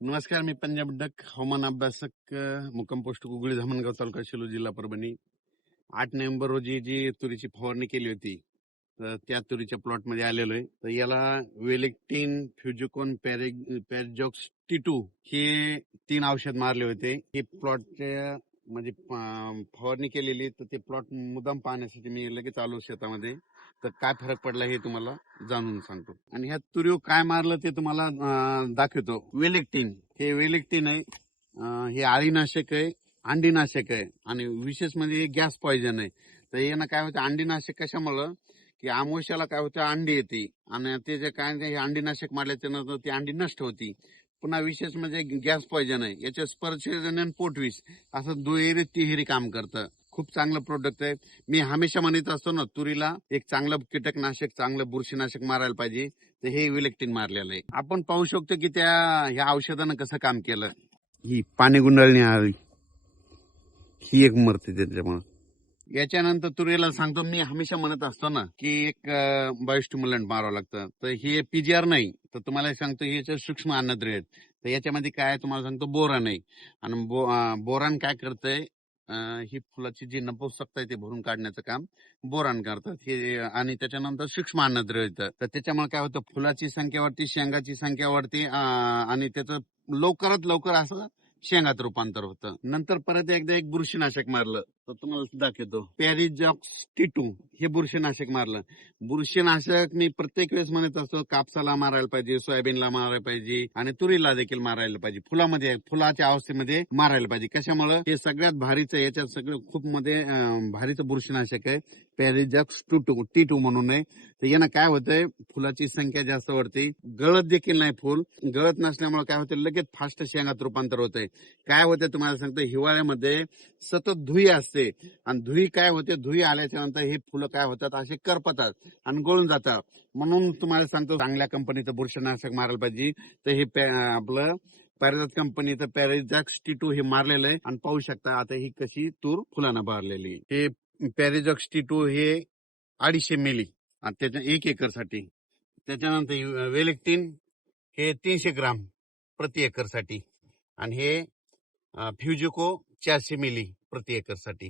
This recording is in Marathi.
नमस्कार, मी पंजाब डक हवामान अभ्यासक, मुक्काम पोस्ट कुगळी, धामणगाव तालुका, शेलू जिल्हा परभणी. 8 नोव्हेंबर रोजी जी तुरीची फवारणी केली होती, तर त्या तुरीच्या प्लॉटमध्ये आलेलो आहे. तर याला वेलेक्टिन, फ्युजिकोन, पॅरिजॉक्स T2 हे 3 औषध मारले होते. हे प्लॉट म्हणजे फवारणी केलेली, तर ते प्लॉट मुद्दाम पाहण्यासाठी मी लगेच आलो शेतामध्ये. तर काय फरक पडला हे तुम्हाला जाणून सांगतो. आणि ह्या तुरीवर काय मारलं ते तुम्हाला दाखवतो. वेलेक्टिन, हे वेलेक्टिन आहे. हे आळीनाशक आहे, अंडीनाशक आहे आणि विशेष म्हणजे गॅस पॉइझन आहे. तर यानं काय होतं, अंडीनाशक कशामुळं की आमोशाला काय होतं, अंडी येते आणि ते जे काय हे अंडीनाशक मारल्याच्या नंतर ती अंडी नष्ट होती. पुन्हा विशेष म्हणजे गॅस पॉइझन आहे. याच्या स्पर्शजन्य पोटविष असं दुहेरी तिहेरी काम करतं. खूप चांगलं प्रोडक्ट आहे. मी हमेशा म्हणत असतो ना, तुरीला एक चांगलं कीटकनाशक, चांगलं बुरशीनाशक मारायला पाहिजे. तर हे विलेक्टिन मारलेलं आहे. आपण पाहू शकतो की ह्या औषधानं कसं काम केलं. ही पाणी गुंडाळणी हवी, ही एक मरते त्याच्यामुळे. याच्यानंतर तुरीला सांगतो, मी हमेशा म्हणत असतो ना की एक बायोस्टिम्युलंट मारावं लागतं. तर हे PGR नाही, तर तुम्हाला सांगतो याच्या सूक्ष्म अन्नद्रव्य आहेत. तर याच्यामध्ये काय आहे तुम्हाला सांगतो, बोरान आहे. आणि बोरान काय करतंय, ही फुलाची जी नपुंसकता आहे ते भरून काढण्याचं काम बोरान करतात हे. आणि त्याच्यानंतर सूक्ष्म अन्नद्रव्य येतं. तर त्याच्यामुळे काय होतं, फुलाची संख्या वाढते, शेंगाची संख्या वाढते, आणि त्याचं लवकरात लवकर असं शेंगात रूपांतर होतं. नंतर परत एकदा एक बुरशीनाशक मारलं, तर तुम्हाला दाखवतो. पॅरिजॉक्स T2 हे बुरशीनाशक मारलं. बुरशीनाशक मी प्रत्येक वेळेस म्हणत असतो, कापसाला मारायला पाहिजे, सोयाबीनला मारायला पाहिजे आणि तुरीला देखील मारायला पाहिजे. फुलाच्या अवस्थेमध्ये मारायला पाहिजे. कशामुळे हे सगळ्यात भारीचं, याच्यात सगळं खूप मध्ये भारीचं बुरशीनाशक आहे, पॅरिजॉक्स T2 म्हणून आहे. तर यानं काय होतंय, फुलाची संख्या जास्त वाढते, गळत देखील नाही. फुल गळत नसल्यामुळे काय होतं, लगेच फास्ट शेंगात रूपांतर होतंय. काय होतं तुम्हाला सांगतो, हिवाळ्यामध्ये सतत धुई असते आणि धुई काय होते, धुई आल्याच्या नंतर हे फुलं काय होतात, असे करपतात आणि गळून जातात. म्हणून तुम्हाला सांगतो, चांगल्या कंपनीचं बुरशीनाशक मारायला पाहिजे. तर हे आपलं पॅरिजॉक्स कंपनीचं पॅरिजॉक्स T2 हे मारलेलं आहे. आणि पाहू शकता आता ही कशी तूर फुलांना भरलेली. हे पॅरिजॉक्स T2 हे 250 मिली आणि त्याच्या 1 एकर साठी. त्याच्यानंतर वेलेक्टिन हे 300 ग्राम प्रति एकर साठी. आणि हे फ्युजिको 400 मिली प्रति एकर साठी.